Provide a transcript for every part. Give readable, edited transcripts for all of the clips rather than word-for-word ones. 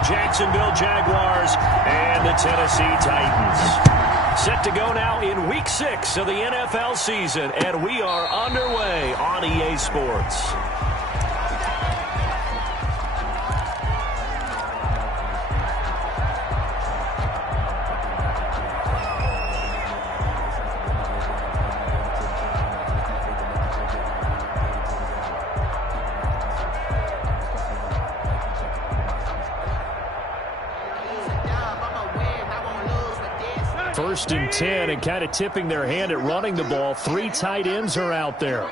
the Jacksonville Jaguars and the Tennessee Titans. Set to go now in Week 6 of the NFL season, and we are underway on EA Sports. First and 10, and kind of tipping their hand at running the ball. 3 tight ends are out there.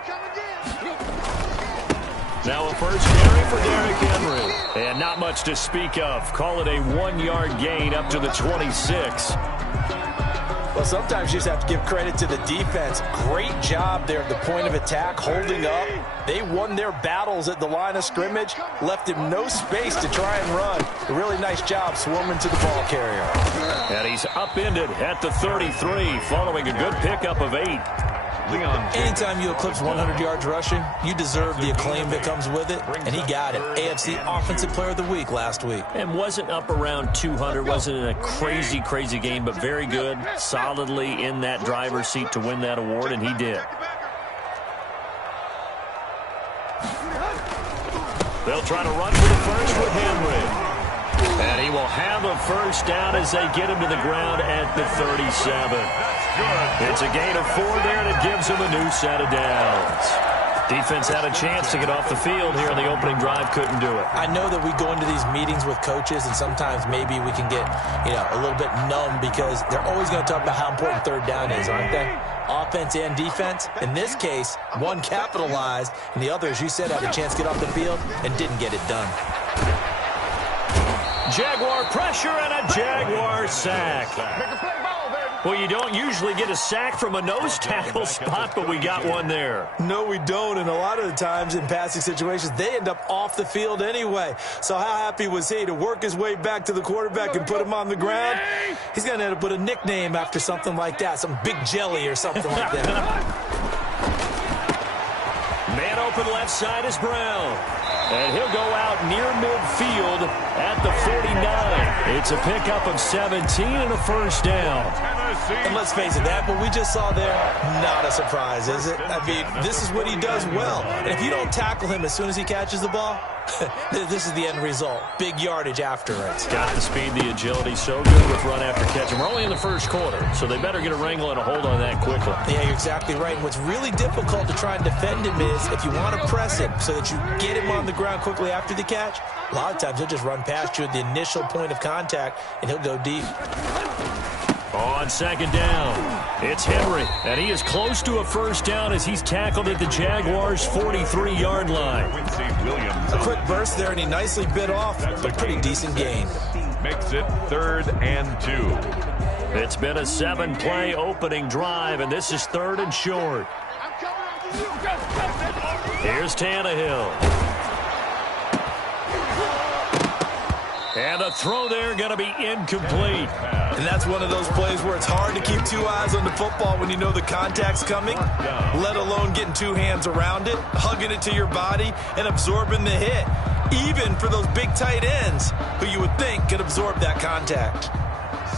Now a first carry for Derrick Henry. And not much to speak of. Call it a 1-yard gain up to the 26. Well, sometimes you just have to give credit to the defense. Great job there at the point of attack, holding up. They won their battles at the line of scrimmage, left him no space to try and run. A really nice job swarming to the ball carrier. And he's upended at the 33, following a good pickup of 8. Anytime you eclipse 100 yards rushing, you deserve the acclaim that comes with it, and he got it. AFC Offensive Player of the Week last week. And wasn't up around 200, wasn't in a crazy, crazy game, but very good, solidly in that driver's seat to win that award, and he did. They'll try to run for the first with Henry. And he will have a first down as they get him to the ground at the 37. It's a gain of 4 there, and it gives him a new set of downs. Defense had a chance to get off the field here in the opening drive, couldn't do it. I know that we go into these meetings with coaches, and sometimes maybe we can get, a little bit numb because they're always going to talk about how important third down is, aren't they? Offense and defense. In this case, one capitalized, and the other, as you said, had a chance to get off the field and didn't get it done. Jaguar pressure and a Jaguar sack. Well, you don't usually get a sack from a nose tackle spot, but we got one there. No, we don't, and a lot of the times in passing situations, they end up off the field anyway. So how happy was he to work his way back to the quarterback and put him on the ground? He's going to end up with a nickname after something like that, some Big Jelly or something like that. Man open left side is Brown. And he'll go out near midfield at the 49. It's a pickup of 17 and a first down. And let's face it, that what we just saw there, not a surprise, is it? I mean, this is what he does well. And if you don't tackle him as soon as he catches the ball, this is the end result. Big yardage after it. Got the speed, the agility, so good with run after catch. And we're only in the first quarter, so they better get a wrangle and a hold on that quickly. Yeah, you're exactly right. And what's really difficult to try and defend him is if you want to press him so that you get him on the ground quickly after the catch, a lot of times he'll just run past you at the initial point of contact, and he'll go deep. On second down, it's Henry, and he is close to a first down as he's tackled at the Jaguars' 43-yard line. A quick burst there, and he nicely bit off, but pretty decent gain. Makes it 3rd and 2. It's been a 7-play opening drive, and this is 3rd and short. Here's Tannehill. And the throw there going to be incomplete. And that's one of those plays where it's hard to keep 2 eyes on the football when you know the contact's coming, let alone getting 2 hands around it, hugging it to your body, and absorbing the hit, even for those big tight ends who you would think could absorb that contact.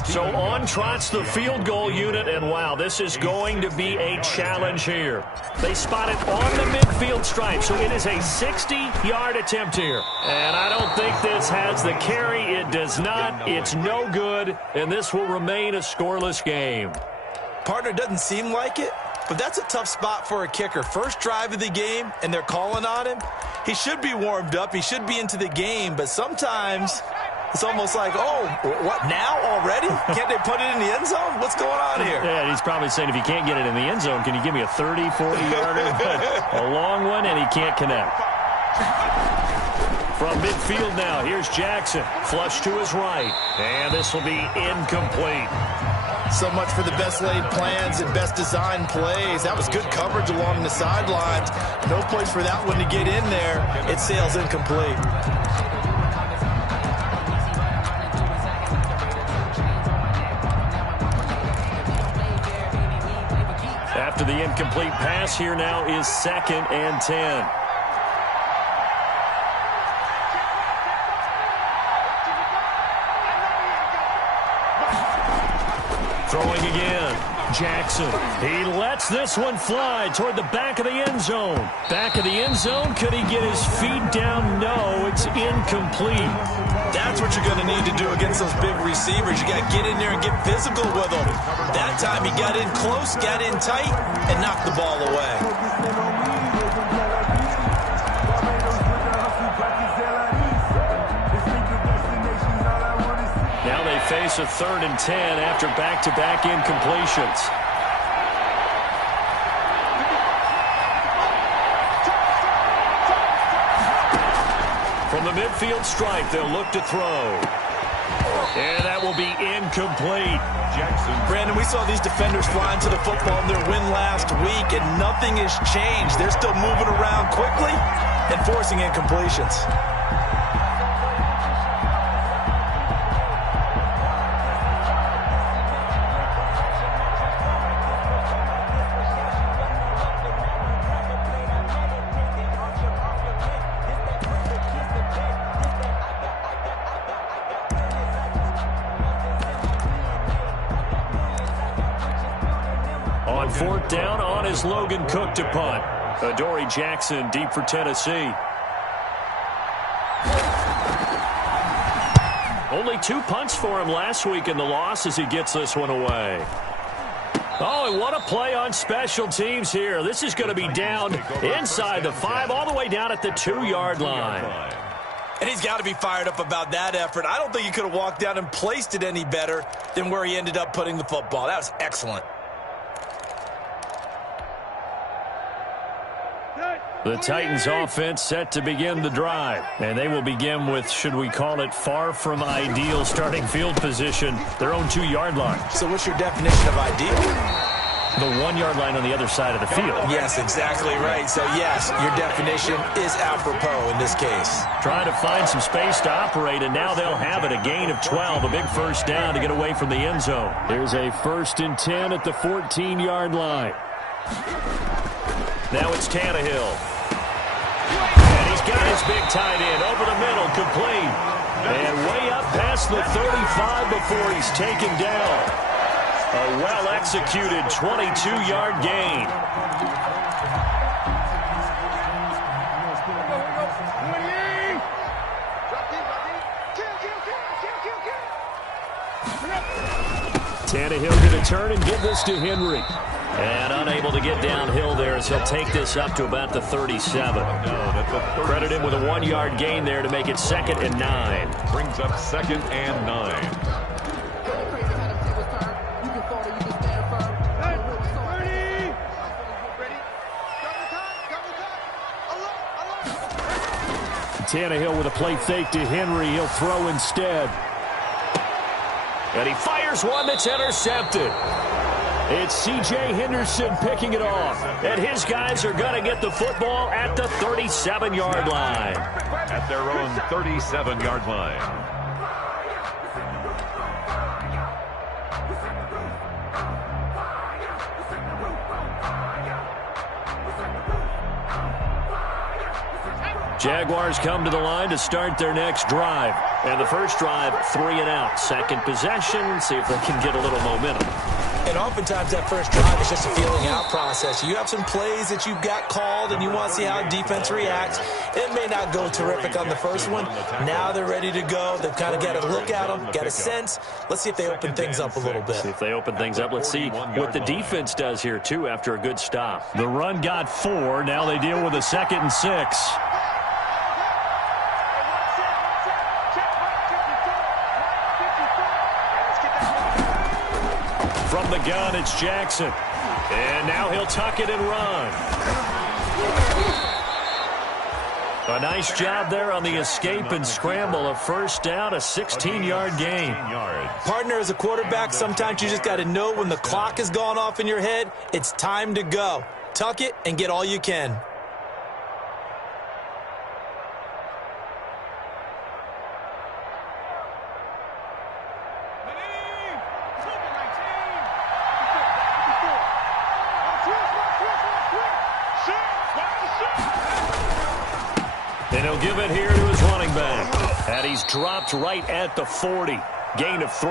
So on trots the field goal unit, and wow, this is going to be a challenge here. They spot it on the midfield stripe, so it is a 60-yard attempt here. And I don't think this has the carry. It does not. It's no good, and this will remain a scoreless game. Partner, doesn't seem like it, but that's a tough spot for a kicker. First drive of the game, and they're calling on him. He should be warmed up. He should be into the game, but sometimes it's almost like, oh, what, now already? Can't they put it in the end zone? What's going on here? Yeah, he's probably saying, if you can't get it in the end zone, can you give me a 30, 40-yarder? A long one, and he can't connect. From midfield now, here's Jackson. Flush to his right, and this will be incomplete. So much for the best laid plans and best designed plays. That was good coverage along the sidelines. No place for that one to get in there. It sails incomplete. After the incomplete pass, here now is 2nd and 10. Throwing again. Jackson. He lets this one fly toward the back of the end zone. Back of the end zone. Could he get his feet down? No, it's incomplete. That's what you're going to need to do against those big receivers. You got to get in there and get physical with them. That time he got in close, got in tight, and knocked the ball away. Now they face a 3rd and 10 after back-to-back incompletions. From the midfield stripe, they'll look to throw. And that will be incomplete. Jackson. Brandon, we saw these defenders flying to the football in their win last week, and nothing has changed. They're still moving around quickly and forcing incompletions. On 4th down, on is Logan Cook to punt. Adoree Jackson deep for Tennessee. Only 2 punts for him last week in the loss as he gets this one away. Oh, and what a play on special teams here. This is going to be down inside the 5, all the way down at the 2-yard line. And he's got to be fired up about that effort. I don't think he could have walked down and placed it any better than where he ended up putting the football. That was excellent. The Titans offense set to begin the drive. And they will begin with, should we call it, far from ideal starting field position, their own 2-yard line. So what's your definition of ideal? The 1-yard line on the other side of the field. Yes, exactly right. So, yes, your definition is apropos in this case. Trying to find some space to operate, and now they'll have it. A gain of 12, a big first down to get away from the end zone. Here's a 1st and 10 at the 14-yard line. Now it's Tannehill. And he's got his big tight end over the middle, complete. And way up past the 35 before he's taken down. A well-executed 22-yard gain. Tannehill going to turn and give this to Henry. And unable to get downhill there as he'll take this up to about the 37. Credit him with a 1-yard gain there to make it 2nd and 9. Brings up 2nd and 9. Tannehill with a play fake to Henry. He'll throw instead. And he fires one that's intercepted. It's C.J. Henderson picking it off. And his guys are going to get the football at the 37-yard line. At their own 37-yard line. Jaguars come to the line to start their next drive. And the first drive, 3 and out. Second possession, see if they can get a little momentum. And oftentimes that first drive is just a feeling out process. You have some plays that you've got called and you want to see how defense reacts. It may not go terrific on the first one. Now they're ready to go. They've kind of got to look at them, got a sense. Let's see if they open things up a little bit. See if they open things up. Let's see what the defense does here, too, after a good stop. The run got 4. Now they deal with a 2nd and 6. From the gun, it's Jackson. And now he'll tuck it and run. A nice job there on the escape and scramble. A first down, a 16-yard gain. Partner, as a quarterback, sometimes you just got to know when the clock has gone off in your head, it's time to go. Tuck it and get all you can. And he'll give it here to his running back. And he's dropped right at the 40. Gain of 3.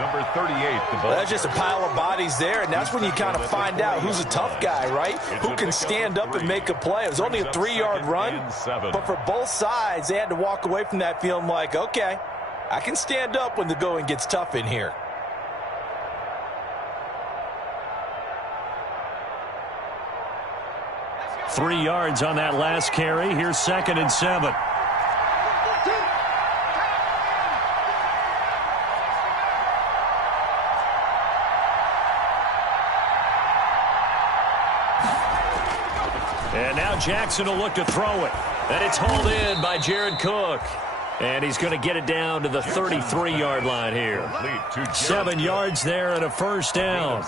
Number 38, the ball. That's just a pile of bodies there, and that's when you kind of find out who's a tough guy, right? Who can stand up and make a play. It was only a 3-yard run, but for both sides, they had to walk away from that feeling like, okay, I can stand up when the going gets tough in here. Three yards on that last carry. Here's 2nd and 7. And now Jackson will look to throw it. And it's hauled in by Jared Cook. And he's going to get it down to the 33-yard line here. 7 yards there and a first down.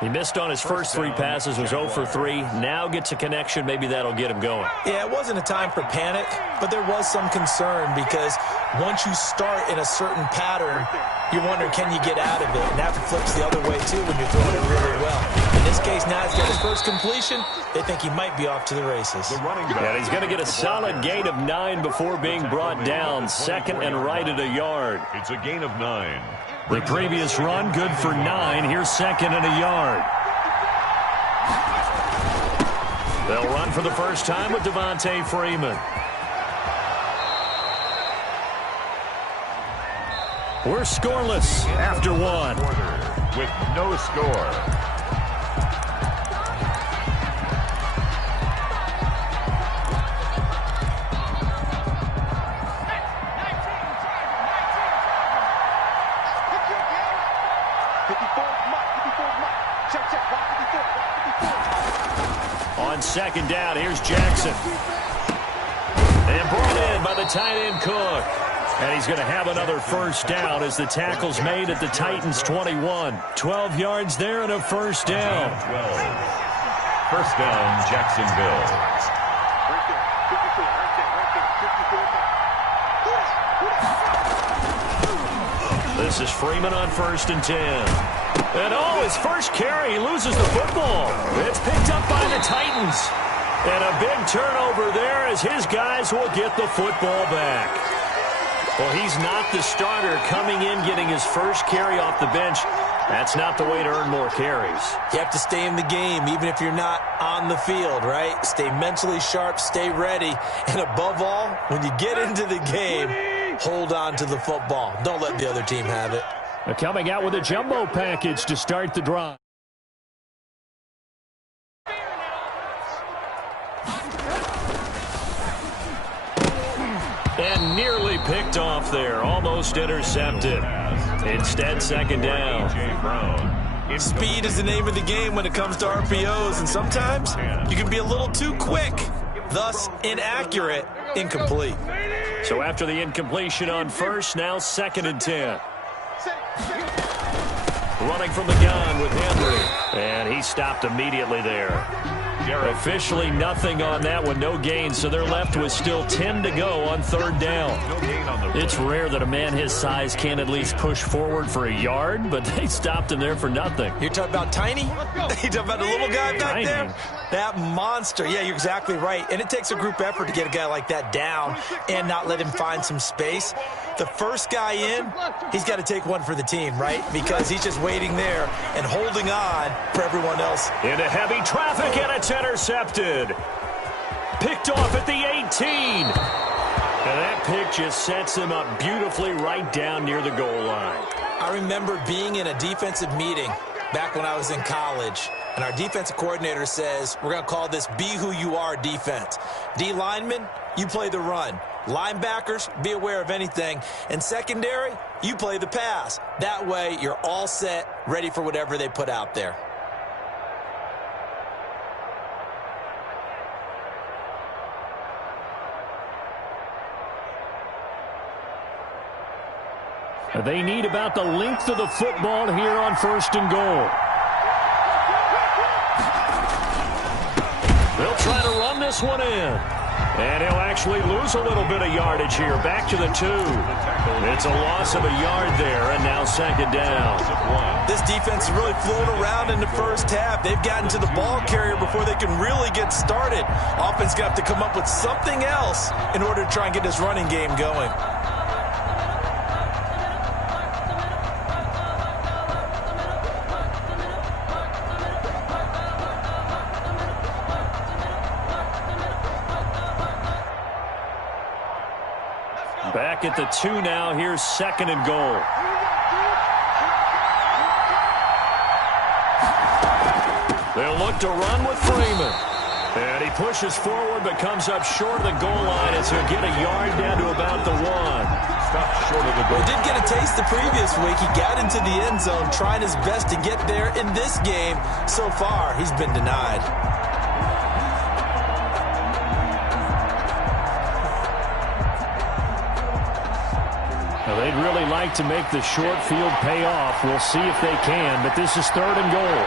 He missed on his first 3 passes, was 0 for 3. Now gets a connection. Maybe that'll get him going. Yeah, it wasn't a time for panic, but there was some concern because once you start in a certain pattern, you're wondering, can you get out of it? And that flips the other way, too, when you're throwing it really well. In this case, now he's got his first completion. They think he might be off to the races. And he's going to get a solid gain of 9 before being brought down. 2nd and right at a yard. It's a gain of 9. The previous run, good for 9. Here's 2nd and a yard. They'll run for the first time with Devontae Freeman. We're scoreless after 1. With no score. On 2nd down, here's Jackson. And brought in by the tight end Cook. And he's going to have another first down as the tackle's made at the Titans' 21. 12 yards there and a first down. 12. First down, Jacksonville. This is Freeman on 1st and 10. And his first carry, he loses the football. It's picked up by the Titans. And a big turnover there as his guys will get the football back. Well, he's not the starter coming in, getting his first carry off the bench. That's not the way to earn more carries. You have to stay in the game, even if you're not on the field, right? Stay mentally sharp, stay ready. And above all, when you get into the game, hold on to the football. Don't let the other team have it. They're coming out with a jumbo package to start the drive. And nearly picked off there. Almost intercepted. Instead, 2nd down. Speed is the name of the game when it comes to RPOs, and sometimes you can be a little too quick, thus inaccurate, incomplete. So after the incompletion on 1st, now 2nd and 10. Running from the gun with Henry. And he stopped immediately there. Officially nothing on that one, no gain, so they're left with still 10 to go on 3rd down. It's rare that a man his size can at least push forward for a yard, but they stopped him there for nothing. You're talking about Tiny? You're talking about the little guy back there? That monster. Yeah, you're exactly right. And it takes a group effort to get a guy like that down and not let him find some space. The first guy in, he's got to take one for the team, right? Because he's just waiting there and holding on for everyone else. Into heavy traffic, and it's intercepted. Picked off at the 18. And that pick just sets him up beautifully right down near the goal line. I remember being in a defensive meeting back when I was in college, and our defensive coordinator says, we're going to call this Be Who You Are defense. D linemen, you play the run. Linebackers, be aware of anything. And secondary, you play the pass. That way, you're all set, ready for whatever they put out there. They need about the length of the football here on 1st and goal. They'll try to run this one in. And he'll actually lose a little bit of yardage here. Back to the 2. It's a loss of a yard there, and now 2nd down. This defense is really flown around in the first half. They've gotten to the ball carrier before they can really get started. Offense got to come up with something else in order to try and get this running game going. back at the 2 now. Here's 2nd and goal. They'll look to run with Freeman. And he pushes forward but comes up short of the goal line as he'll get a yard down to about the 1. Stopped short of the goal. He did get a taste the previous week. He got into the end zone trying his best to get there in this game. So far, he's been denied. Now, they'd really like to make the short field pay off. We'll see if they can, but this is 3rd and goal.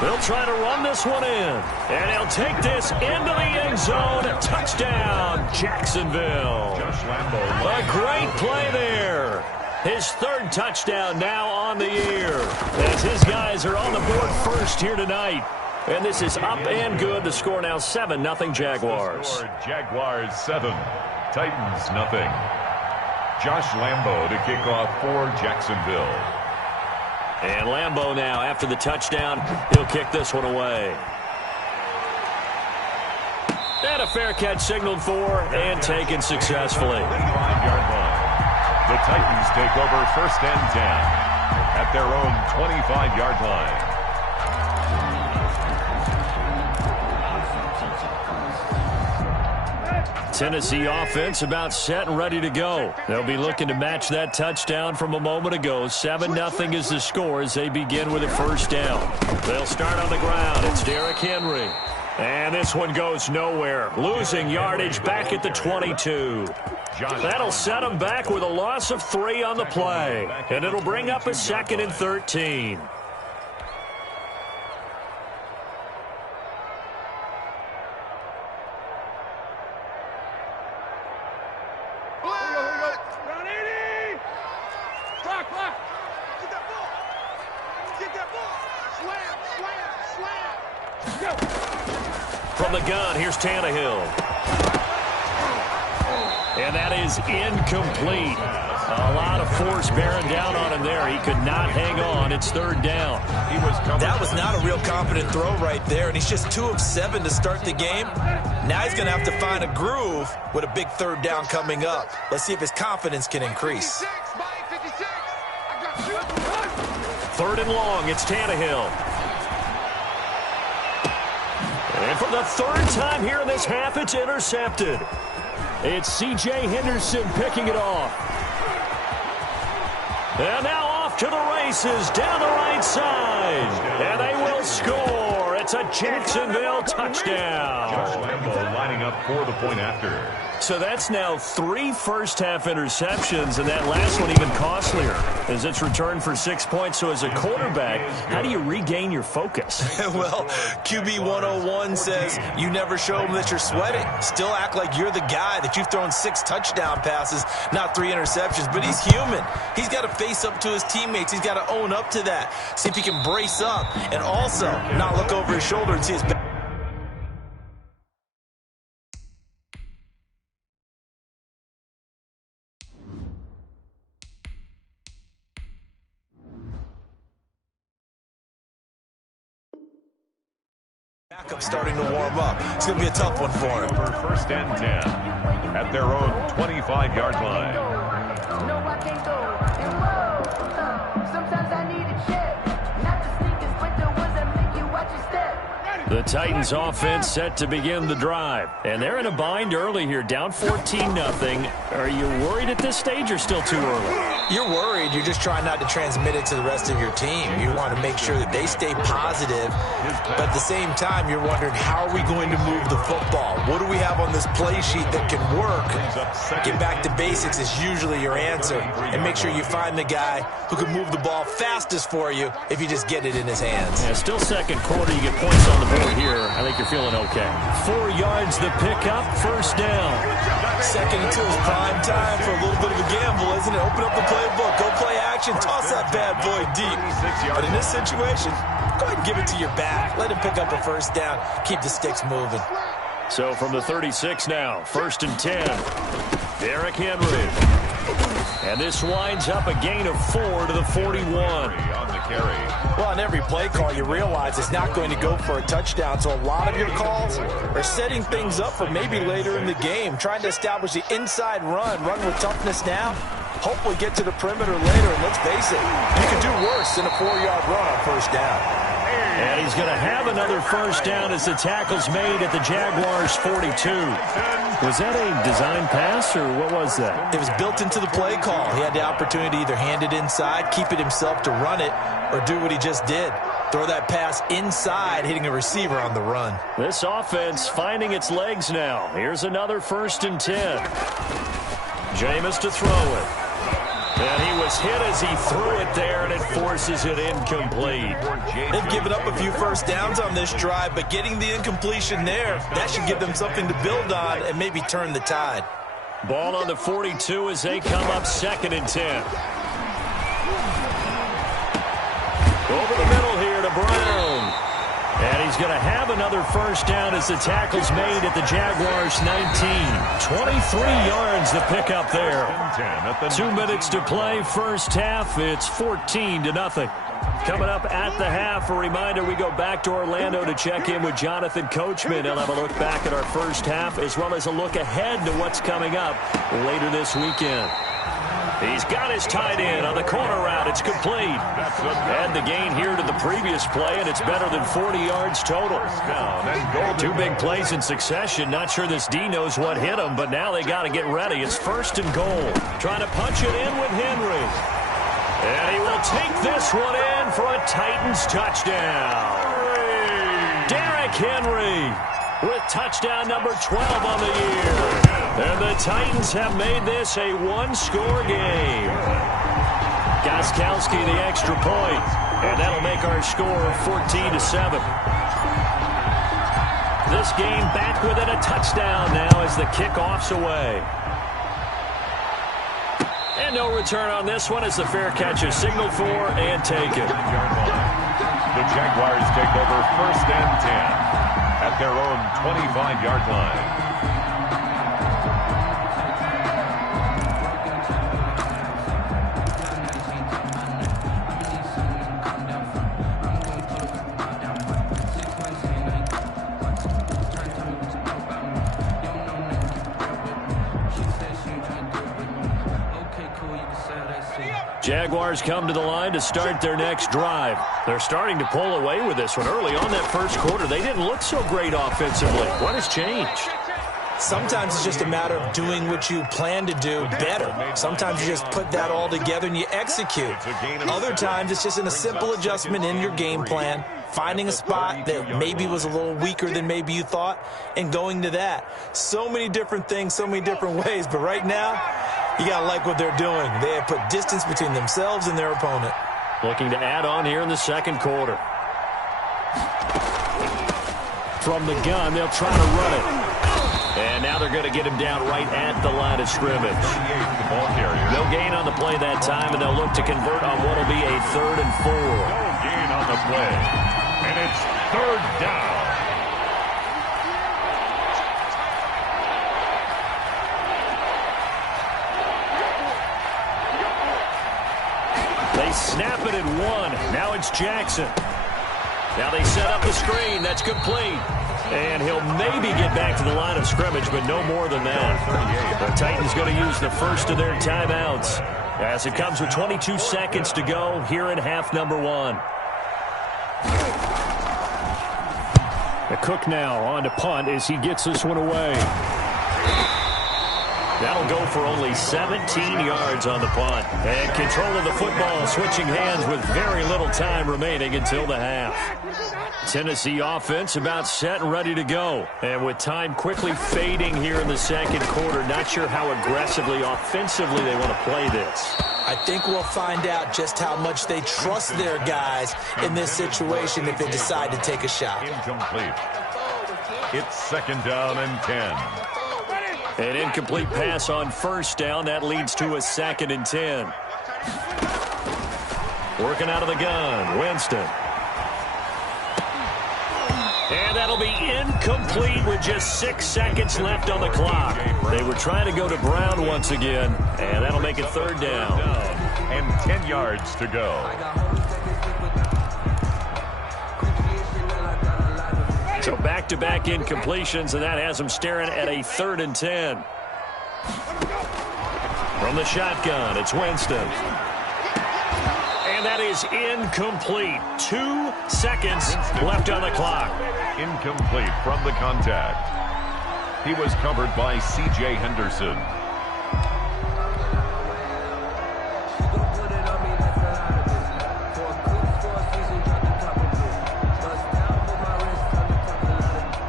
They'll try to run this one in. And he'll take this into the end zone. Touchdown, Jacksonville. A great play there. His 3rd touchdown now on the year. As his guys are on the board first here tonight. And this is up and good. The score now 7-0 Jaguars. Jaguars 7. Titans nothing. Josh Lambo to kick off for Jacksonville. And Lambo now, after the touchdown, he'll kick this one away. And a fair catch signaled for and taken successfully. 5-yard line. The Titans take over 1st and 10 at their own 25-yard line. Tennessee offense about set and ready to go. They'll be looking to match that touchdown from a moment ago. 7-0 is the score as they begin with a 1st down. They'll start on the ground. It's Derrick Henry. And this one goes nowhere. Losing yardage back at the 22. That'll set them back with a loss of 3 on the play. And it'll bring up a 2nd and 13. From the gun, here's Tannehill. And that is incomplete. A lot of force bearing down on him there. He could not hang on. It's 3rd down. That was not a real confident throw right there, and he's just 2 of 7 to start the game. Now he's going to have to find a groove with a big 3rd down coming up. Let's see if his confidence can increase. 3rd and long, it's Tannehill. And for the 3rd time here in this half, it's intercepted. It's C.J. Henderson picking it off. And now off to the races down the right side. And they will score. It's a Jacksonville touchdown. Josh Lambo lining up for the point after. So that's now 3 first-half interceptions, and that last one even costlier as it's returned for 6 points. So as a quarterback, how do you regain your focus? Well, QB 101 says you never show them that you're sweating. Still act like you're the guy, that you've thrown 6 touchdown passes, not 3 interceptions. But he's human. He's got to face up to his teammates. He's got to own up to that. See if he can brace up and also not look over his shoulder and see his back. Backup starting to warm up. It's going to be a tough one for him. For 1st and 10 at their own 25-yard line. No, I can't go. Sometimes I need a check. Not the sneakers, but the ones that make you watch your step. The Titans offense set to begin the drive. And they're in a bind early here, down 14-0. Are you worried at this stage or still too early? You're worried. You're just trying not to transmit it to the rest of your team. You want to make sure that they stay positive. But at the same time, you're wondering, how are we going to move the football? What do we have on this play sheet that can work? Get back to basics is usually your answer. And make sure you find the guy who can move the ball fastest for you if you just get it in his hands. Yeah, still second quarter. You get points on the board here. I think you're feeling okay. 4 yards the pickup, 1st down. 2nd and 2 is prime time for a little bit of a gamble, isn't it? Open up the playbook, go play action, toss that bad boy deep. But in this situation, go ahead and give it to your back. Let him pick up a 1st down. Keep the sticks moving. So from the 36 now, 1st and 10. Derrick Henry. And this winds up a gain of 4 to the 41. On the carry. Well, on every play call, you realize it's not going to go for a touchdown. So a lot of your calls are setting things up for maybe later in the game, trying to establish the inside run with toughness now. Hopefully get to the perimeter later. And let's face it, you can do worse than a 4-yard run on first down. And he's going to have another first down as the tackle's made at the Jaguars' 42. Was that a design pass, or what was that? It was built into the play call. He had the opportunity to either hand it inside, keep it himself to run it, or do what he just did. Throw that pass inside, hitting a receiver on the run. This offense finding its legs now. Here's another 1st and 10. Jameis to throw it. And he was hit as he threw it there, and it forces it incomplete. They've given up a few first downs on this drive, but getting the incompletion there, that should give them something to build on and maybe turn the tide. Ball on the 42 as they come up 2nd and 10. Over the middle here to Brown. And he's going to have another first down as the tackle's made at the Jaguars' 19. 23 yards to pick up there. 2 minutes to play, first half. It's 14-0. Coming up at the half, a reminder, we go back to Orlando to check in with Jonathan Coachman. He'll have a look back at our first half as well as a look ahead to what's coming up later this weekend. He's got his tight end on the corner route. It's complete. And the gain here to the previous play, and it's better than 40 yards total. 2 big plays in succession. Not sure this D knows what hit him, but now they got to get ready. It's 1st and goal. Trying to punch it in with Henry. And he will take this one in for a Titans touchdown. Derrick Henry with touchdown number 12 on the year. And the Titans have made this a 1-score game. Gostkowski the extra point. And that'll make our score 14-7. This game back within a touchdown now as the kickoff's away. And no return on this one as the fair catch is signaled for and taken. The Jaguars take over 1st and 10 at their own 25-yard line. Jaguars come to the line to start their next drive. They're starting to pull away with this one. Early on that first quarter, they didn't look so great offensively. What has changed? Sometimes it's just a matter of doing what you plan to do better. Sometimes you just put that all together and you execute. Other times it's just a simple adjustment in your game plan, finding a spot that maybe was a little weaker than maybe you thought, and going to that. So many different things, so many different ways, but right now, you got to like what they're doing. They have put distance between themselves and their opponent. Looking to add on here in the second quarter. From the gun, they'll try to run it. And now they're going to get him down right at the line of scrimmage. No gain on the play that time, and they'll look to convert on what will be a 3rd and 4. No gain on the play. And it's 3rd down. They snap it at 1. Now it's Jackson. Now they set up the screen. That's complete. And he'll maybe get back to the line of scrimmage, but no more than that. The Titans going to use the first of their timeouts as it comes with 22 seconds to go here in half number 1. The Cook now on to punt as he gets this one away. That'll go for only 17 yards on the punt. And control of the football switching hands with very little time remaining until the half. Tennessee offense about set and ready to go. And with time quickly fading here in the second quarter, not sure how aggressively, offensively they want to play this. I think we'll find out just how much they trust their guys in this situation if they decide to take a shot. Incomplete. It's 2nd down and 10. An incomplete pass on first down. That leads to a 2nd and 10. Working out of the gun, Winston. And that'll be incomplete with just 6 seconds left on the clock. They were trying to go to Brown once again, and that'll make it third down. And 10 yards to go. So back-to-back incompletions, and that has them staring at a 3rd and 10. From the shotgun, it's Winston. And that is incomplete. 2 seconds left on the clock. Incomplete from the contact. He was covered by C.J. Henderson.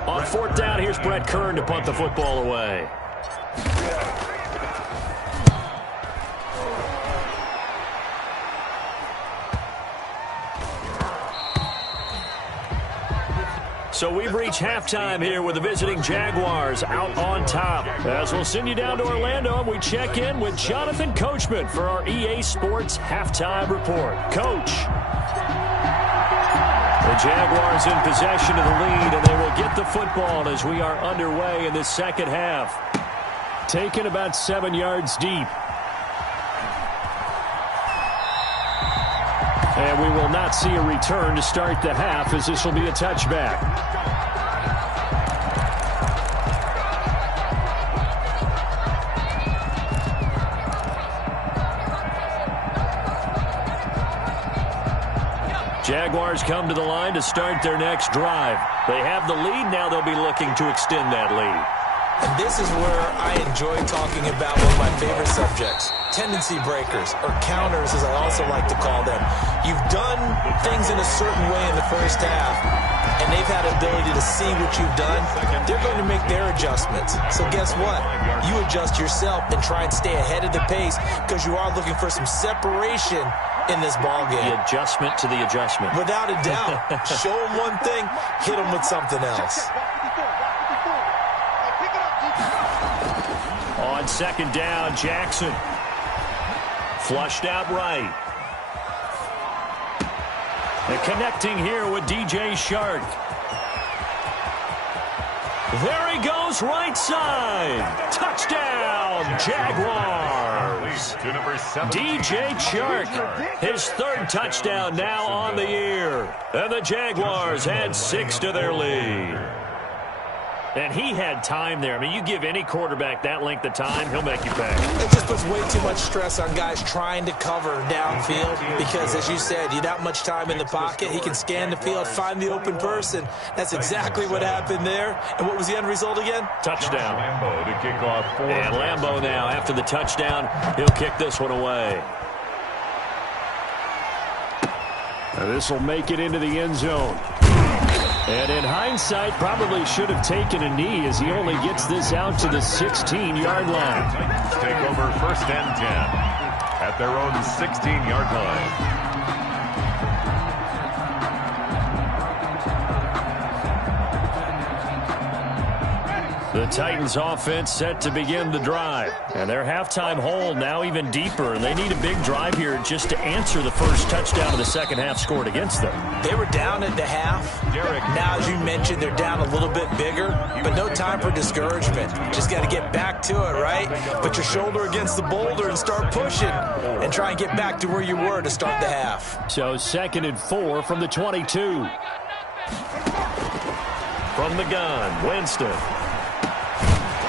On 4th down, here's Brett Kern to punt the football away. So we've reached halftime here with the visiting Jaguars out on top. As we'll send you down to Orlando, and we check in with Jonathan Coachman for our EA Sports Halftime Report. Coach. The Jaguars in possession of the lead, and they will get the football as we are underway in this second half. Taken about 7 yards deep. And we will not see a return to start the half, as this will be a touchback. Jaguars come to the line to start their next drive. They have the lead. Now they'll be looking to extend that lead. And this is where I enjoy talking about one of my favorite subjects, tendency breakers, or counters as I also like to call them. You've done things in a certain way in the first half, and they've had the ability to see what you've done. They're going to make their adjustments. So guess what? You adjust yourself and try and stay ahead of the pace because you are looking for some separation in this ball game. The adjustment to the adjustment. Without a doubt. Show them one thing, hit them with something else. On 2nd down, Jackson. Flushed out right. And connecting here with DJ Shark. There he goes, right side. Touchdown, Jaguars. DJ Shark, his 3rd touchdown now on the year. And the Jaguars add 6 to their lead. And he had time there. I mean, you give any quarterback that length of time, he'll make you pay. It just puts way too much stress on guys trying to cover downfield because, as you said, you don't have much time in the pocket. He can scan the field, find the open person. That's exactly what happened there. And what was the end result again? Touchdown. Lambo to kick off 4. And Lambo now, after the touchdown, he'll kick this one away. Now this will make it into the end zone. And in hindsight, probably should have taken a knee as he only gets this out to the 16-yard line. Titans take over 1st and 10 at their own 16-yard line. The Titans offense set to begin the drive. And their halftime hole now even deeper. And they need a big drive here just to answer the first touchdown of the second half scored against them. They were down at the half. Now, as you mentioned, they're down a little bit bigger. But no time for discouragement. Just got to get back to it, right? Put your shoulder against the boulder and start pushing. And try and get back to where you were to start the half. So 2nd and 4 from the 22. From the gun, Winston.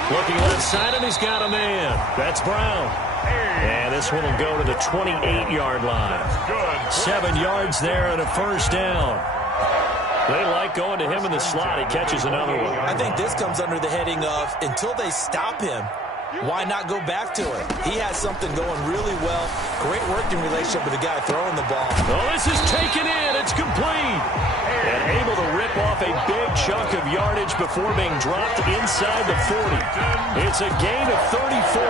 Looking left side, and he's got a man. That's Brown. And this one will go to the 28-yard line. 7 yards there and a 1st down. They like going to him in the slot. He catches another one. I think this comes under the heading of, until they stop him, why not go back to it? He has something going really well. Great working relationship with the guy throwing the ball. Oh, this is taken in. It's complete. And able to rip off a big chunk of yardage before being dropped inside the 40. It's a gain of 34.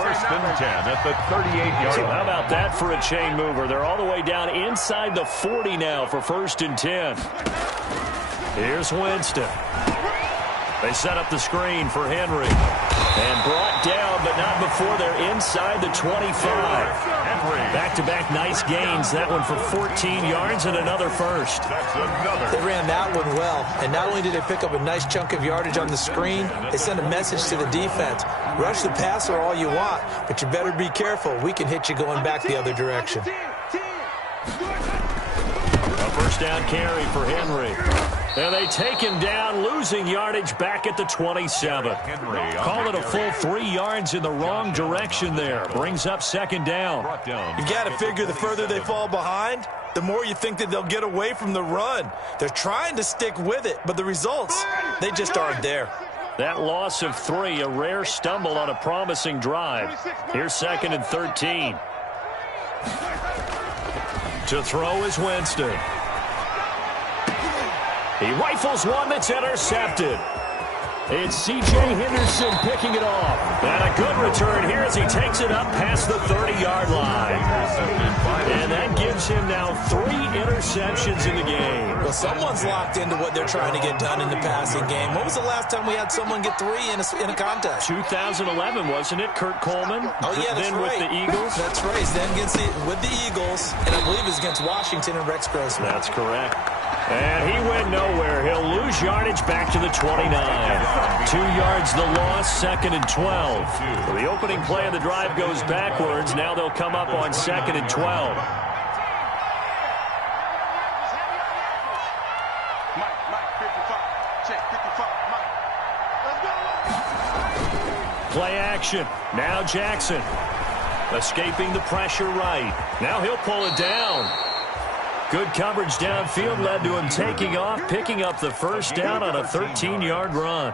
1st and 10 at the 38-yard So line. how about that for a chain mover? They're all the way down inside the 40 now for 1st and 10. Here's Winston. They set up the screen for Henry. And brought down, but not before they're inside the 25. Back-to-back nice gains. That one for 14 yards and another first. They ran that one well, and not only did they pick up a nice chunk of yardage on the screen, they sent a message to the defense. Rush the passer all you want, but you better be careful. We can hit you going back the other direction. A first down carry for Henry. And they take him down, losing yardage back at the 27. Call it a full 3 yards in the wrong direction there. Brings up second down. You've got to figure the further they fall behind, the more you think that they'll get away from the run. They're trying to stick with it, but the results, they just aren't there. That loss of 3, a rare stumble on a promising drive. Here's second and 13. To throw is Winston. He rifles one that's intercepted. It's C.J. Henderson picking it off. And a good return here as he takes it up past the 30-yard line. And that gives him now 3 interceptions in the game. Well, someone's locked into what they're trying to get done in the passing game. When was the last time we had someone get 3 in a contest? 2011, wasn't it, Kurt Coleman? Oh, yeah, that's then right. With the Eagles? That's right. Then with the Eagles, and I believe it's against Washington and Rex Grossman. That's correct. And he went nowhere. He'll lose yardage back to the 29. 2 yards the loss, second and 12. So the opening play of the drive goes backwards. Now they'll come up on second and 12. Play action. Now Jackson. Escaping the pressure right. Now he'll pull it down. Good coverage downfield led to him taking off, picking up the first down on a 13-yard run.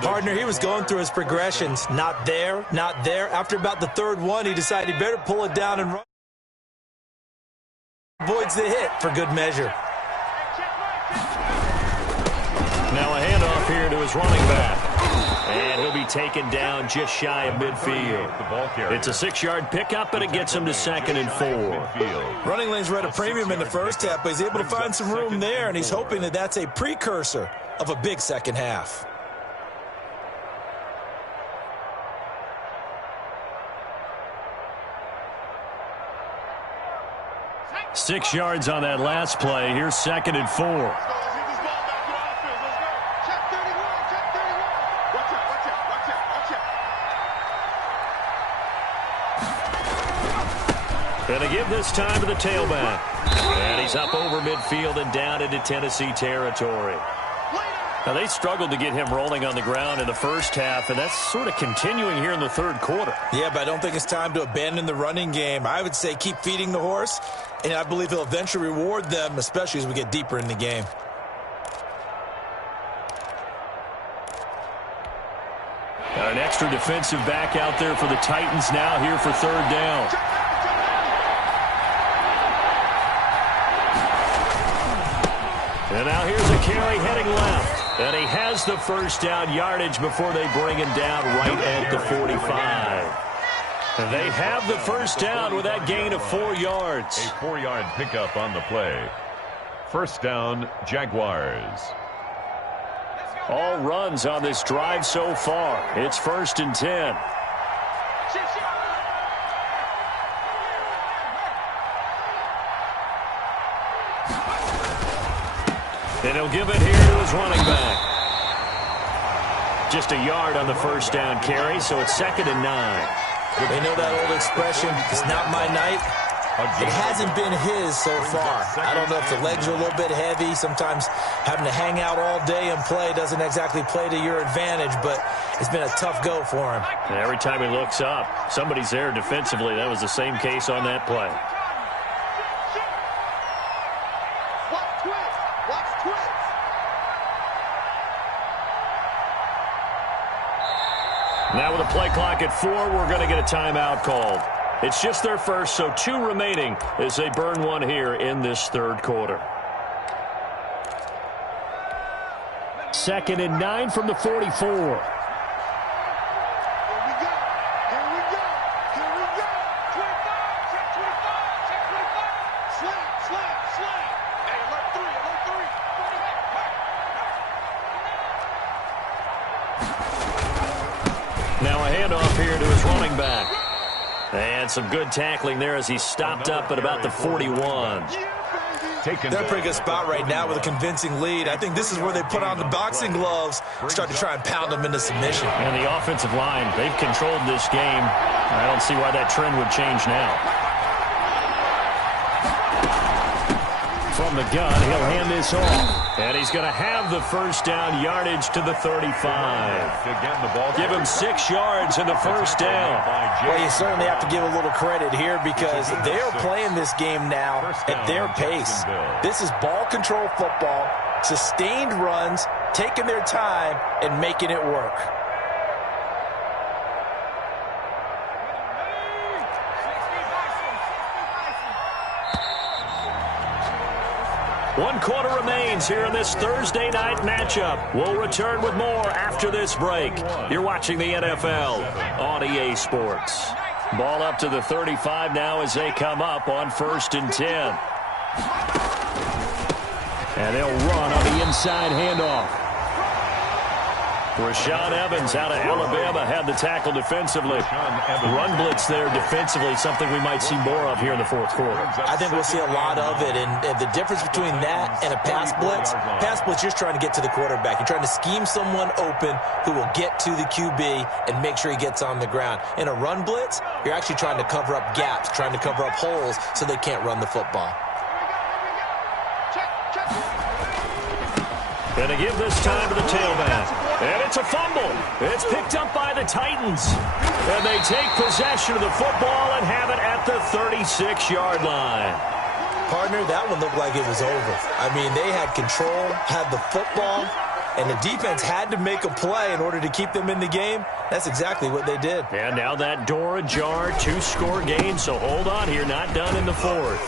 Partner, he was going through his progressions. Not there, not there. After about the third one, he decided he better pull it down and run. Avoids the hit for good measure. Now a handoff here to his running back. And he'll be taken down just shy of midfield. It's a 6-yard pickup, and it gets him to second and 4. Running lanes were at a premium in the first half, but he's able to find some room there, and he's hoping that that's a precursor of a big second half. Six yards on that last play. Here's second and 4. Going to give this time to the tailback. And he's up over midfield and down into Tennessee territory. Now, they struggled to get him rolling on the ground in the first half, and that's sort of continuing here in the third quarter. Yeah, but I don't think it's time to abandon the running game. I would say keep feeding the horse, and I believe he'll eventually reward them, especially as we get deeper in the game. Got an extra defensive back out there for the Titans now here for third down. And now here's a carry heading left. And he has the first down yardage before they bring him down right at the 45. And they have the first down with that gain of 4 yards. A 4-yard pickup on the play. First down, Jaguars. All runs on this drive so far. It's first and 10. And he'll give it here to his running back. Just a yard on the first down carry, so it's second and 9. They know that old expression, it's not my night. It hasn't been his so far. I don't know if the legs are a little bit heavy. Sometimes having to hang out all day and play doesn't exactly play to your advantage, but it's been a tough go for him. And every time he looks up, somebody's there defensively. That was the same case on that play. Now with a play clock at 4, we're going to get a timeout called. It's just their first, so 2 remaining as they burn one here in this third quarter. Second and 9 from the 44. Now a handoff here to his running back. And some good tackling there as he stopped up at about the 41. They're in a pretty good spot right now with a convincing lead. I think this is where they put on the boxing gloves, start to try and pound them into submission. And the offensive line, they've controlled this game. I don't see why that trend would change now. From the gun, he'll hand this off. And he's going to have the first down yardage to the 35. Give him 6 yards in the first down. Well, you certainly have to give a little credit here because they are playing this game now at their pace. This is ball control football, sustained runs, taking their time, and making it work. One quarter remains here in this Thursday night matchup. We'll return with more after this break. You're watching the NFL on EA Sports. Ball up to the 35 now as they come up on 1st and 10. And they'll run on the inside handoff. Rashaan Evans out of Alabama had the tackle defensively. Run blitz there defensively, something we might see more of here in the 4th quarter. I think we'll see a lot of it, and the difference between that and a pass blitz, you're trying to get to the quarterback. You're trying to scheme someone open who will get to the QB and make sure he gets on the ground. In a run blitz, you're actually trying to cover up gaps, trying to cover up holes so they can't run the football. Going to give this time to the tailback. And it's a fumble. It's picked up by the Titans. And they take possession of the football and have it at the 36-yard line. Partner, that one looked like it was over. I mean, they had control, had the football, and the defense had to make a play in order to keep them in the game. That's exactly what they did. And now that door ajar, 2-score game, so hold on here, not done in the 4th.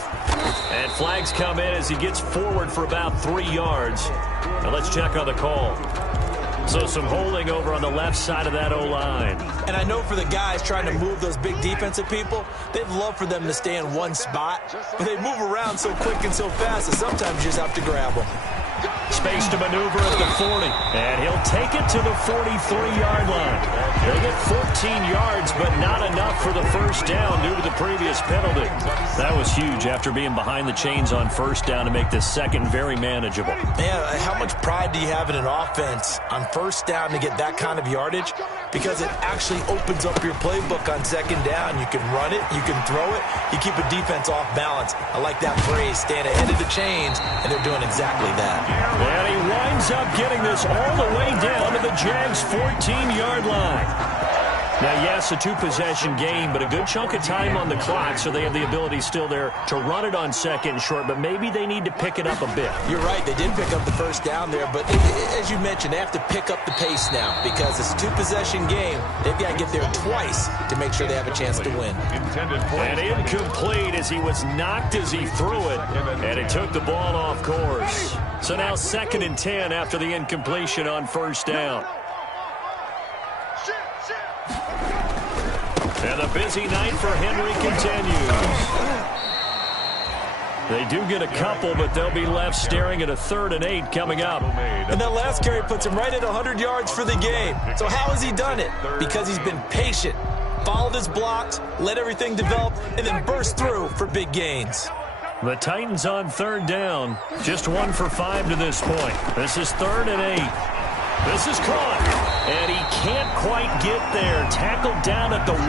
And flags come in as he gets forward for about 3 yards. Now let's check on the call. So some holding over on the left side of that O-line. And I know for the guys trying to move those big defensive people, they'd love for them to stay in one spot, but they move around so quick and so fast that sometimes you just have to grab them. Space to maneuver at the 40. And he'll take it to the 43-yard line. They get 14 yards, but not enough for the first down due to the previous penalty. That was huge after being behind the chains on first down to make this second very manageable. Yeah, how much pride do you have in an offense on first down to get that kind of yardage? Because it actually opens up your playbook on second down. You can run it, you can throw it, you keep a defense off balance. I like that phrase, stand ahead of the chains, and they're doing exactly that. And he winds up getting this all the way down to the Jags' 14-yard line. Now, yes, a 2-possession game, but a good chunk of time on the clock, so they have the ability still there to run it on 2nd and short, but maybe they need to pick it up a bit. You're right. They did pick up the first down there, but as you mentioned, they have to pick up the pace now because it's a 2-possession game. They've got to get there twice to make sure they have a chance to win. And incomplete as he was knocked as he threw it, and it took the ball off course. So now 2nd and 10 after the incompletion on first down. And the busy night for Henry continues. They do get a couple, but they'll be left staring at a 3rd and 8 coming up. And that last carry puts him right at 100 yards for the game. So how has he done it? Because he's been patient, followed his blocks, let everything develop, and then burst through for big gains. The Titans on 3rd down. Just 1 for 5 to this point. This is 3rd and 8. This is caught. And he can't quite get there. Tackled down at the 1.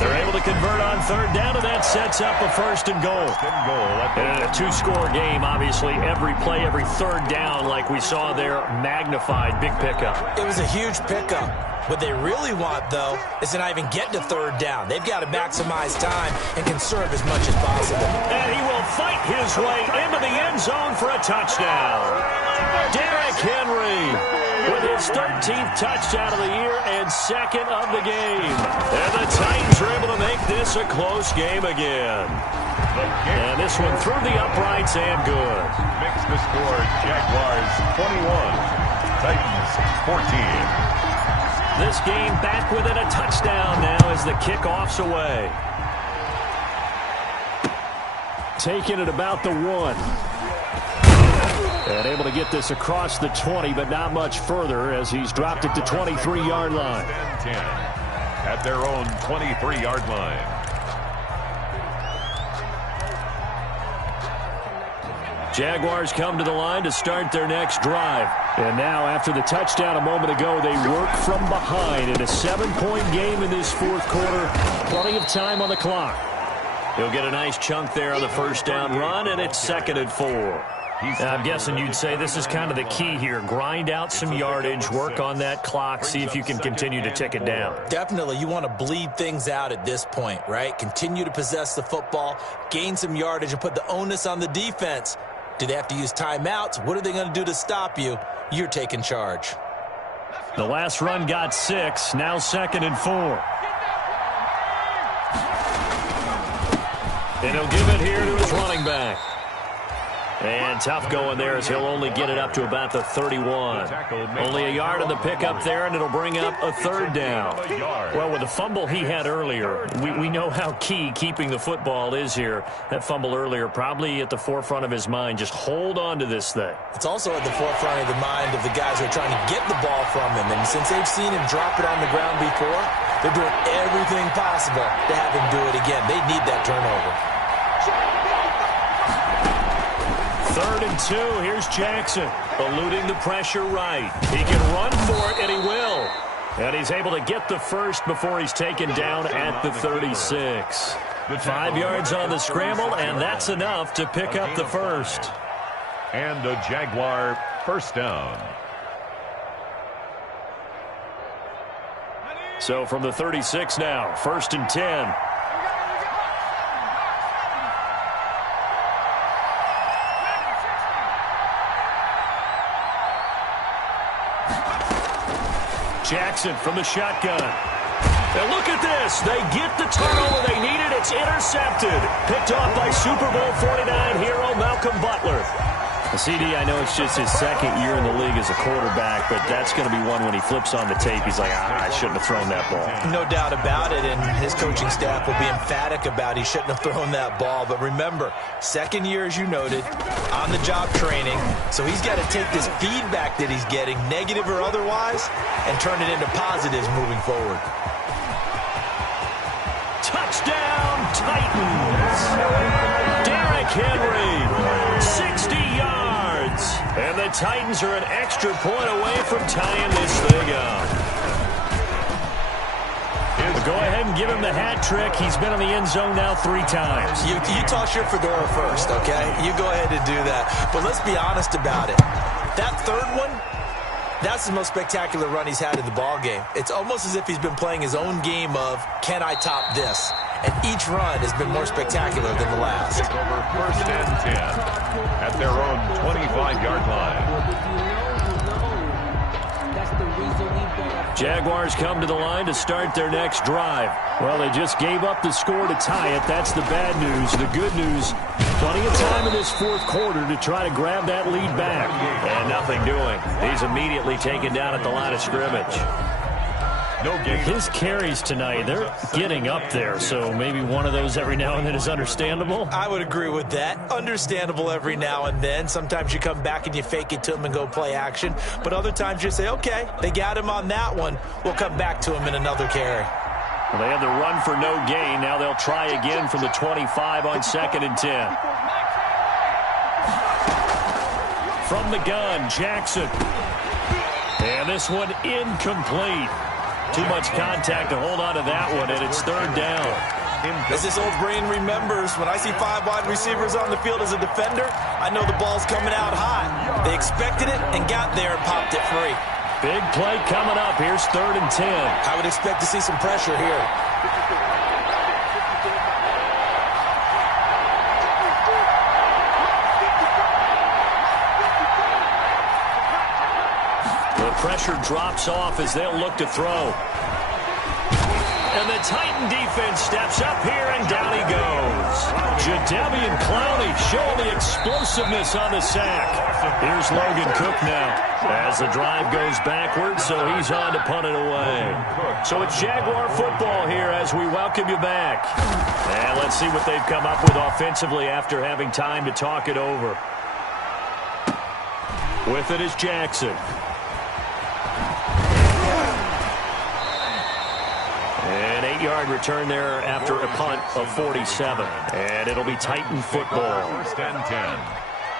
They're able to convert on 3rd down, and that sets up a 1st and goal. And a 2-score game, obviously, every play, every 3rd down, like we saw there, magnified. Big pickup. It was a huge pickup. What they really want, though, is to not even get to 3rd down. They've got to maximize time and conserve as much as possible. And he will fight his way into the end zone for a touchdown. Derrick Henry with his 13th touchdown of the year and 2nd of the game. And the Titans are able to make this a close game again. And this one through the uprights and good. Makes the score Jaguars 21, Titans 14. This game back within a touchdown now as the kickoff's away. Taking it about the 1. And able to get this across the 20, but not much further as he's dropped it to 23-yard line. at their own 23-yard line. Jaguars come to the line to start their next drive. And now, after the touchdown a moment ago, they work from behind in a 7-point game in this fourth quarter. Plenty of time on the clock. He'll get a nice chunk there on the first down run, and it's 2nd and 4. I'm guessing you'd say this is kind of the key here. Grind out some yardage, work on that clock, see if you can continue to tick it down. Definitely. You want to bleed things out at this point, right? Continue to possess the football, gain some yardage, and put the onus on the defense. Do they have to use timeouts? What are they going to do to stop you? You're taking charge. The last run got 6, now 2nd and 4. And he'll give it here to his running back. And tough going there as he'll only get it up to about the 31. Only a yard on the pickup there, and it'll bring up a 3rd down. Well, with the fumble he had earlier, we know how key keeping the football is here. That fumble earlier probably at the forefront of his mind. Just hold on to this thing. It's also at the forefront of the mind of the guys who are trying to get the ball from him. And since they've seen him drop it on the ground before, they're doing everything possible to have him do it again. They need that turnover. 3rd and 2. Here's Jackson, eluding the pressure right. He can run for it, and he will. And he's able to get the first before he's taken down at the 36. 5 yards on the scramble, and that's enough to pick up the first. And a Jaguar first down. So from the 36 now, 1st and 10. Jackson from the shotgun. And look at this. They get the turnover they needed. It's intercepted. Picked off by Super Bowl 49 hero Malcolm Butler. CD, I know it's just his 2nd year in the league as a quarterback, but that's going to be one when he flips on the tape. He's like, I shouldn't have thrown that ball. No doubt about it, and his coaching staff will be emphatic about he shouldn't have thrown that ball. But remember, 2nd year, as you noted, on-the-job training, so he's got to take this feedback that he's getting, negative or otherwise, and turn it into positives moving forward. Touchdown, Titans! Derrick Henry, 60 yards. And the Titans are an extra point away from tying this thing up. Go ahead and give him the hat trick. He's been in the end zone now 3 times. You toss your fedora first, okay? You go ahead and do that. But let's be honest about it. That 3rd one, that's the most spectacular run he's had in the ball game. It's almost as if he's been playing his own game of, can I top this? And each run has been more spectacular than the last. Over 1st and 10 at their own 25-yard line. Jaguars come to the line to start their next drive. Well, they just gave up the score to tie it. That's the bad news. The good news, plenty of time in this fourth quarter to try to grab that lead back. And nothing doing. He's immediately taken down at the line of scrimmage. His carries tonight, they're getting up there, so maybe one of those every now and then is understandable. I would agree with that. Understandable every now and then. Sometimes you come back and you fake it to him and go play action. But other times you say, okay, they got him on that one. We'll come back to him in another carry. Well, they had the run for no gain. Now they'll try again from the 25 on 2nd and 10. From the gun, Jackson. And this one incomplete. Too much contact to hold on to that one, and it's 3rd down. As this old brain remembers, when I see 5 wide receivers on the field as a defender, I know the ball's coming out hot. They expected it and got there and popped it free. Big play coming up. Here's 3rd and 10. I would expect to see some pressure here. Pressure drops off as they'll look to throw. And the Titan defense steps up here, and down he goes. Jadeveon Clowney showing the explosiveness on the sack. Here's Logan Cook now as the drive goes backwards, so he's on to punt it away. So it's Jaguar football here as we welcome you back. And let's see what they've come up with offensively after having time to talk it over. With it is Jackson. 8-yard return there after a punt of 47. And it'll be Titan football. First and 10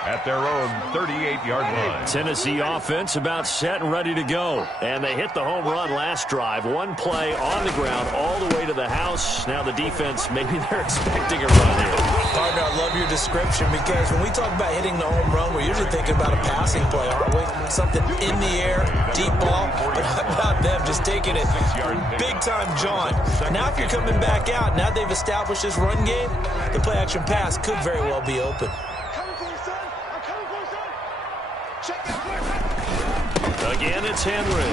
at their own 38-yard line. Tennessee offense about set and ready to go. And they hit the home run last drive. One play on the ground all the way to the house. Now the defense, maybe they're expecting a run here. Partner, I love your description because when we talk about hitting the home run, we're usually thinking about a passing play, aren't we? Something in the air, deep ball. But how about them just taking it big-time jaunt? Now if you're coming back out, now they've established this run game, the play-action pass could very well be open. Again, it's Henry.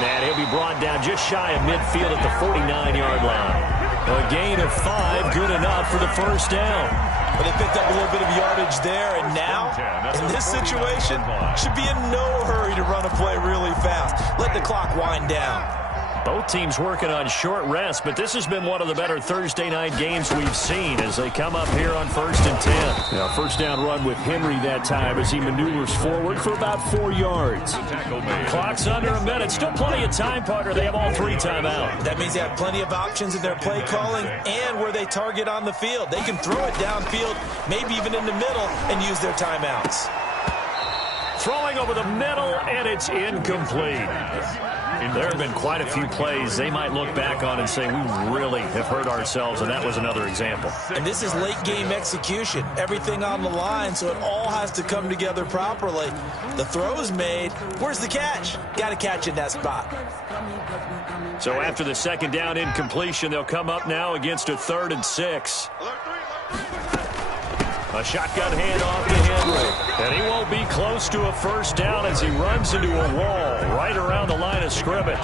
And he'll be brought down just shy of midfield at the 49-yard line. A gain of 5, good enough for the first down. But they picked up a little bit of yardage there, and now, in this situation, should be in no hurry to run a play really fast. Let the clock wind down. Both teams working on short rest, but this has been one of the better Thursday night games we've seen as they come up here on 1st and 10. Now, first down run with Henry that time as he maneuvers forward for about 4 yards. Clock's under a minute. Still plenty of time, partner. They have all 3 timeouts. That means they have plenty of options in their play calling and where they target on the field. They can throw it downfield, maybe even in the middle, and use their timeouts. Throwing over the middle, and it's incomplete. There have been quite a few plays they might look back on and say, we really have hurt ourselves, and that was another example. And this is late-game execution. Everything on the line, so it all has to come together properly. The throw's made. Where's the catch? Got to catch in that spot. So after the second down incompletion, they'll come up now against a 3rd and 6. A shotgun handoff to Henry. And he won't be close to a first down as he runs into a wall right around the line of scrimmage.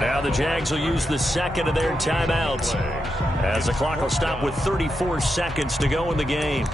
Now the Jags will use the second of their timeouts as the clock will stop with 34 seconds to go in the game.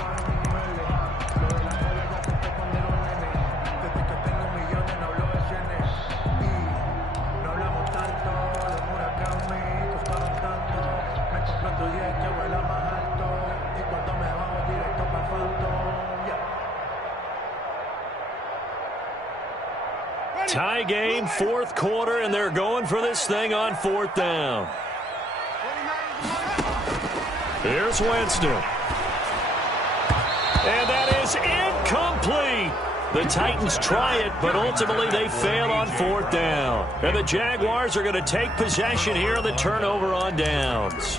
Tie game, 4th quarter, and they're going for this thing on 4th down. Here's Winston. And that is incomplete. The Titans try it, but ultimately they fail on 4th down. And the Jaguars are going to take possession here on the turnover on downs.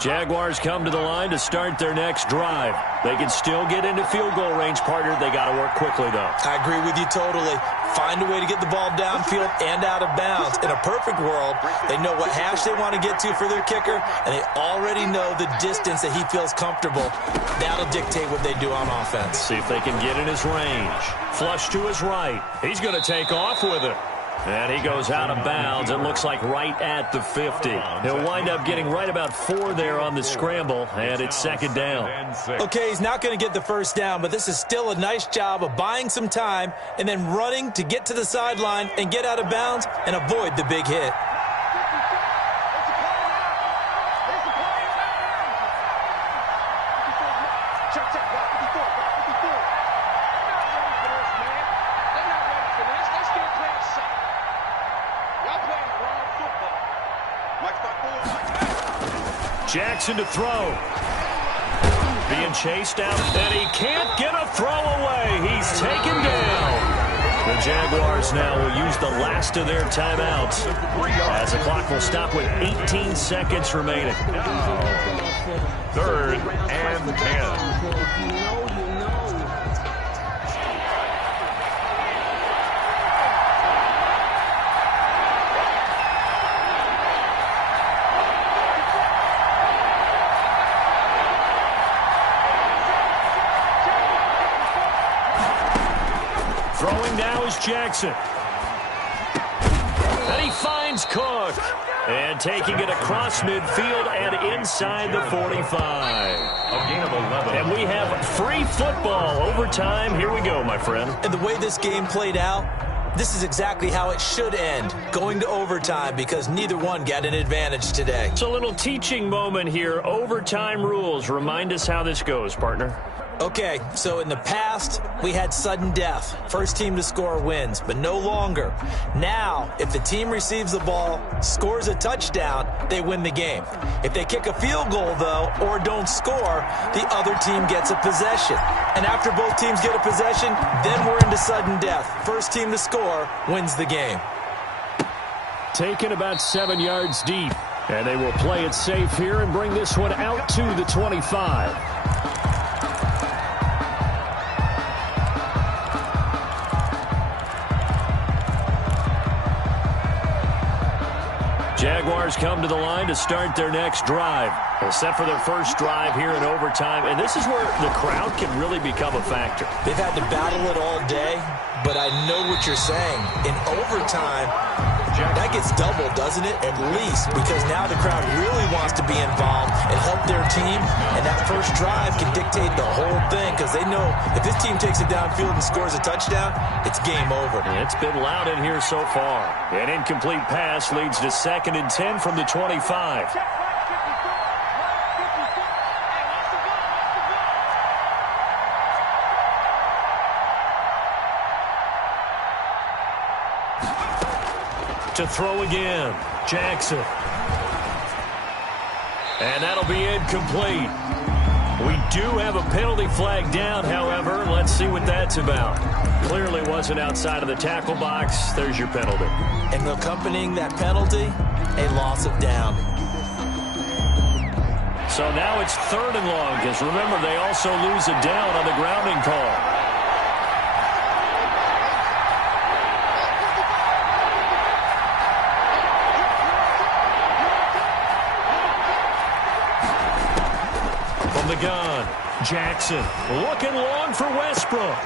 Jaguars come to the line to start their next drive. They can still get into field goal range, partner. They got to work quickly, though. I agree with you totally. Find a way to get the ball downfield and out of bounds. In a perfect world, they know what hash they want to get to for their kicker, and they already know the distance that he feels comfortable. That'll dictate what they do on offense. See if they can get in his range. Flush to his right. He's going to take off with it. And he goes out of bounds, it looks like right at the 50. He'll wind up getting right about 4 there on the scramble, and it's 2nd down. Okay, he's not going to get the first down, but this is still a nice job of buying some time and then running to get to the sideline and get out of bounds and avoid the big hit. Jackson to throw. Being chased out, and he can't get a throw away. He's taken down. The Jaguars now will use the last of their timeouts as the clock will stop with 18 seconds remaining. 3rd and 10. Throwing now is Jackson. And he finds Cook. And taking it across midfield and inside the 45. A gain of 11. And we have free football. Overtime. Here we go, my friend. And the way this game played out, this is exactly how it should end, going to overtime, because neither one got an advantage today. It's a little teaching moment here. Overtime rules. Remind us how this goes, partner. Okay, so in the past, we had sudden death. First team to score wins, but no longer. Now, if the team receives the ball, scores a touchdown, they win the game. If they kick a field goal, though, or don't score, the other team gets a possession. And after both teams get a possession, then we're into sudden death. First team to score wins the game. Taken about 7 yards deep. And they will play it safe here and bring this one out to the 25. Jaguars come to the line to start their next drive. They're set for their first drive here in overtime, and this is where the crowd can really become a factor. They've had to battle it all day, but I know what you're saying. In overtime, that gets doubled, doesn't it? At least, because now the crowd really wants to be involved and help their team, and that first drive can dictate the whole thing because they know if this team takes it downfield and scores a touchdown, it's game over. It's been loud in here so far. An incomplete pass leads to 2nd and 10 from the 25. To throw again, Jackson. And that'll be incomplete. We do have a penalty flag down, however. Let's see what that's about. Clearly wasn't outside of the tackle box. There's your penalty. And accompanying that penalty, a loss of down. So now it's 3rd and long, because remember, they also lose a down on the grounding call. The gun. Jackson looking long for Westbrook.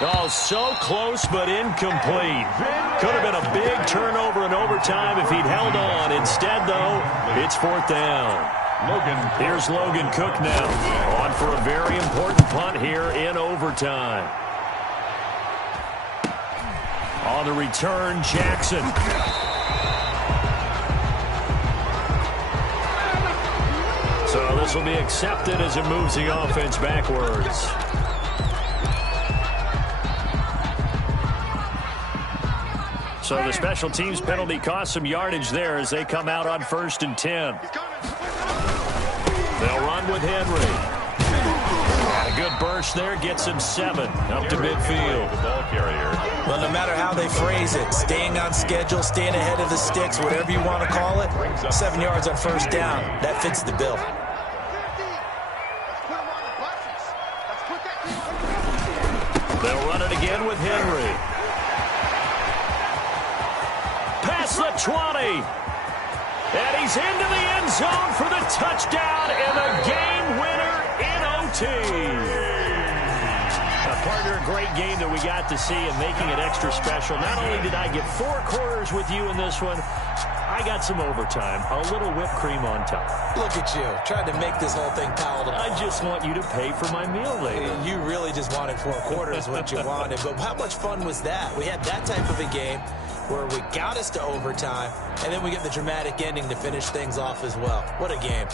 Oh, so close but incomplete. Could have been a big turnover in overtime if he'd held on. Instead, though, it's 4th down. Here's Logan Cook now. On for a very important punt here in overtime. On the return, Jackson. So this will be accepted as it moves the offense backwards. So the special teams penalty cost some yardage there as they come out on 1st and 10. They'll run with Henry. A good burst there gets him 7 up to midfield. Well, no matter how they phrase it, staying on schedule, staying ahead of the sticks, whatever you want to call it, 7 yards on 1st down, that fits the bill. They'll run it again with Henry. Past the 20. And he's into the end zone for the touchdown and a game winner in OT. Partner, a great game that we got to see and making it extra special. Not only did I get 4 quarters with you in this one, I got some overtime, a little whipped cream on top. Look at you, trying to make this whole thing palatable. I just want you to pay for my meal later. You really just wanted 4 quarters, what you wanted. But how much fun was that? We had that type of a game where we got us to overtime, and then we get the dramatic ending to finish things off as well. What a game.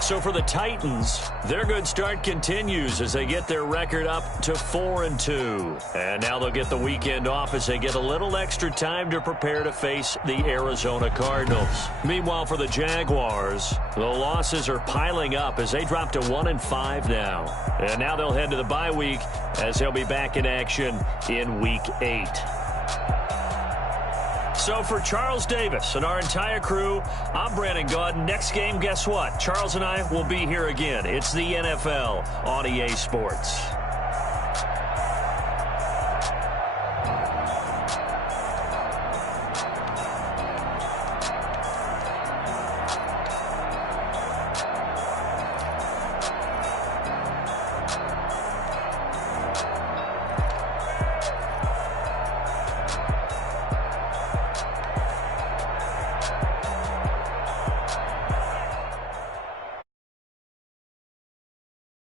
So for the Titans, their good start continues as they get their record up to 4-2. And now they'll get the weekend off as they get a little extra time to prepare to face the Arizona Cardinals. Meanwhile, for the Jaguars, the losses are piling up as they drop to 1-5 now. And now they'll head to the bye week as they'll be back in action in Week 8. So for Charles Davis and our entire crew, I'm Brandon Gaudin. Next game, guess what? Charles and I will be here again. It's the NFL on EA Sports.